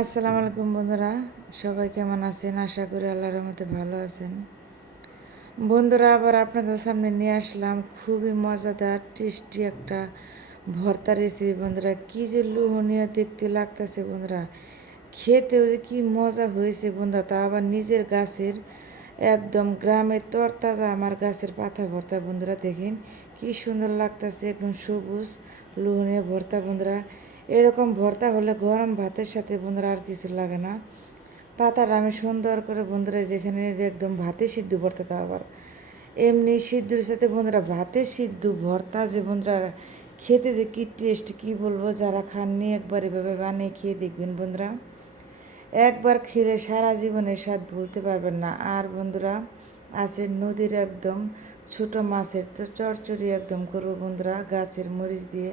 আসসালামু আলাইকুম বন্ধুরা, সবাই কেমন আছেন? আশা করি আল্লাহর রহমতে ভালো আছেন। বন্ধুরা, আবার আপনাদের সামনে নিয়ে আসলাম খুবই মজাদার টেস্টি একটা ভর্তা রেসিপি। বন্ধুরা, কি যে লোভনীয় দেখতে লাগতেছে বন্ধুরা, খেতেও যে কি মজা হয়েছে বন্ধুরা, তা আবার নিজের গাছের একদম গ্রামের তরতাজা আমার গাছের পাতা ভর্তা। বন্ধুরা দেখেন কি সুন্দর লাগতেছে, একদম সবুজ লোভনীয় ভর্তা। বন্ধুরা, এরকম ভর্তা হলে গরম ভাতের সাথে বন্ধুরা আর কিছু লাগে না। পাতাটা আমি সুন্দর করে বন্ধুরা যেখানে একদম ভাতে সিদ্ধ ভর্তা, তা আবার এমনি সিদ্ধর সাথে বন্ধুরা ভাতে সিদ্ধ ভর্তা যে বন্ধুরা খেতে যে কি টেস্ট কি বলবো, যারা খাননি একবার এভাবে বানিয়ে খেয়ে দেখবেন বন্ধুরা। একবার খেলে সারা জীবনের স্বাদ ভুলতে পারবেন না। আর বন্ধুরা আছে নদীর একদম ছোট মাছের তো চচ্চড়ি একদম করবো বন্ধুরা, গাছের মরিচ দিয়ে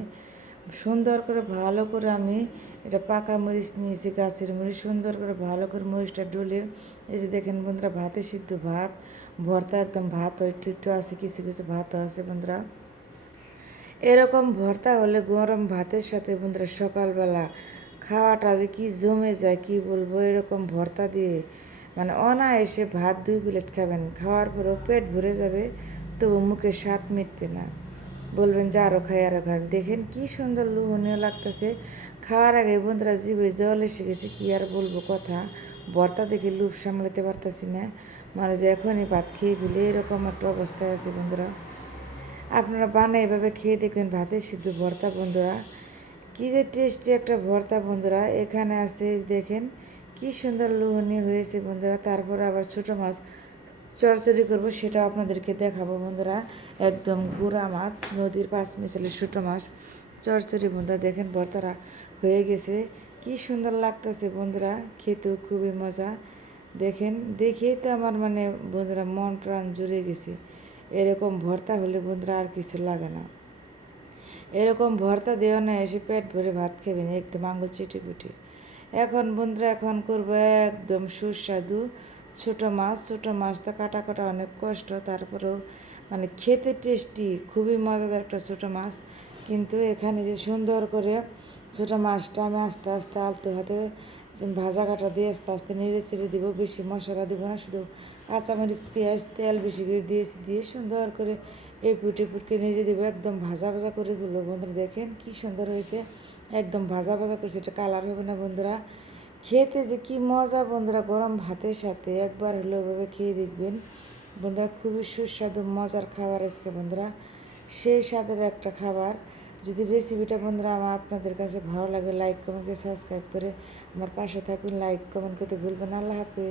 সুন্দর করে ভালো করে আমি এটা পাকা মরিচ নিয়েছি, গাছের মরিচ সুন্দর করে ভালো করে মরিচটা ডলে এই যে দেখেন বন্ধুরা ভাতে সিদ্ধ ভাত ভর্তা, একদম ভাত একটু একটু আছে, কিছু কিছু ভাতও আছে বন্ধুরা। এরকম ভর্তা হলে গরম ভাতের সাথে বন্ধুরা সকালবেলা খাওয়াটা যে কি জমে যায় কি বলবো। এরকম ভর্তা দিয়ে মানে অনায়াসে ভাত 2 প্লেট খাবেন, খাওয়ার পরেও পেট ভরে যাবে, তো মুখে স্বাদ মিটবে না, বলবেন যে আরও খাই আরও খাই। দেখেন কি সুন্দর লোভনীয় লাগতেছে। খাওয়ার আগে বন্ধুরা জিভে জল এসে গেছে, কি আর বলবো কথা। ভর্তা দেখে লোভ সামলাতে পারতাছি না, মানে যে এখনই ভাত খেয়ে ফেলে এরকম একটা অবস্থায় আছে বন্ধুরা। আপনারা বানায় এভাবে খেয়ে দেখবেন ভাতের সিদ্ধ ভর্তা বন্ধুরা, কী যে টেস্টি একটা ভর্তা বন্ধুরা। এখানে আছে দেখেন কি সুন্দর লোভনীয় হয়েছে বন্ধুরা। তারপর আবার ছোটো মাছ চচ্চড়ি করবো, সেটা আপনাদেরকে দেখাবো বন্ধুরা। একদম গুঁড়া মাছ, নদীর পাঁচ মিশালি ছোটো মাছ চচ্চড়ি বন্ধুরা। দেখেন ভর্তাটা হয়ে গেছে, কি সুন্দর লাগতেছে বন্ধুরা, খেতেও খুবই মজা। দেখেন দেখেই তো আমার মানে বন্ধুরা মন প্রাণ জুড়ে গেছে। এরকম ভর্তা হলে বন্ধুরা আর কিছু লাগে না। এরকম ভর্তা দেওয়া না এসে পেট ভরে ভাত খাবেন একদম আঙুল চেটে পুটে। এখন বন্ধুরা এখন করবো একদম সুস্বাদু ছোটো মাছ। ছোটো মাছ তো কাটা কাটা অনেক কষ্ট, তারপরেও মানে খেতে টেস্টি, খুবই মজাদার একটা ছোটো মাছ। কিন্তু এখানে যে সুন্দর করে ছোটো মাছটা আমি আস্তে আস্তে আলতো হাতে ভাজা কাটা দিয়ে আস্তে আস্তে নেড়ে চেড়ে দেবো, বেশি মশলা দেবো না, শুধু কাঁচামরিচ পেঁয়াজ তেল বেশি করে দিয়ে সুন্দর করে এপুট এপুটকে নিজে দেবো, একদম ভাজা ভাজা করে গুলো বন্ধুরা। দেখেন কি সুন্দর হয়েছে, একদম ভাজা ভাজা করছে, এটা কালার হবে না বন্ধুরা। খেতে যে কি মজা বন্ধুরা, গরম ভাতের সাথে একবার হলেও ওভাবে খেয়ে দেখবেন বন্ধুরা, খুবই সুস্বাদু মজার খাবার আজকে বন্ধুরা, সেই স্বাদের একটা খাবার। যদি রেসিপিটা বন্ধুরা আমার আপনাদের কাছে ভালো লাগে, লাইক কমেন্ট করে সাবস্ক্রাইব করে আমার পাশে থাকুন, লাইক কমেন্ট করতে ভুলবেন না। আল্লাহ হাফেজ।